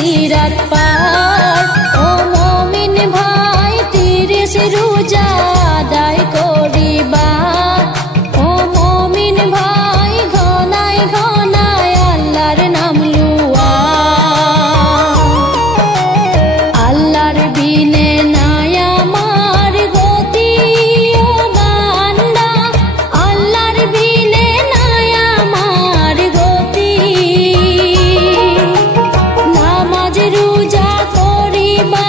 সিরাত পার। ও মুমিন ভাই 30 রোজা আদায় করিবা। ও মুমিন ভাই ঘনায় ঘনায় আল্লাহর নাম লুয়া। আল্লাহর বিনে নাই আমার গতি ও বান্দা। আল্লাহর বিনে নাই আমার গতি। নামাজ রোজা করিবা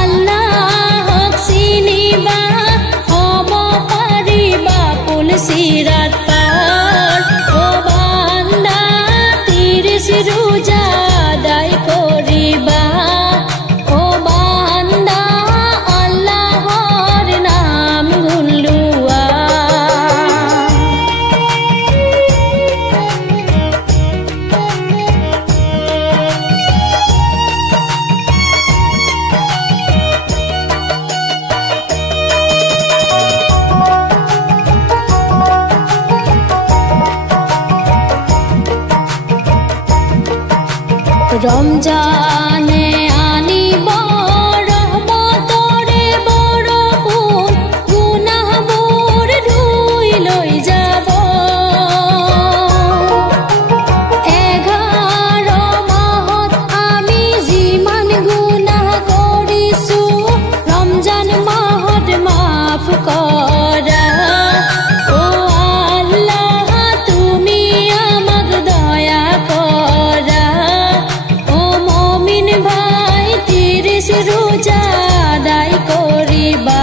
আল্লাহক চিনিবা। হব পারিবা পুল সিরাত পার। ও বান্দা 30 রোজা আদায় করিবা। ও বান্দা আল্লাহর নাম গুনলুয়া। রমজানে আনিব রহমতরে বরপুর। গুনাহবোৰ ধুই লৈ যাব। 11 মাহত আমি যিমান গুনাহ কৰিছো ৰমজান মাহত মাফ কৰা। ও আল্লাহ তুমি আমাক দয়া কৰা। ও মুমিন ভাই 30 রোজা আদায় করিবা।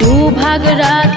দুভাগ রাত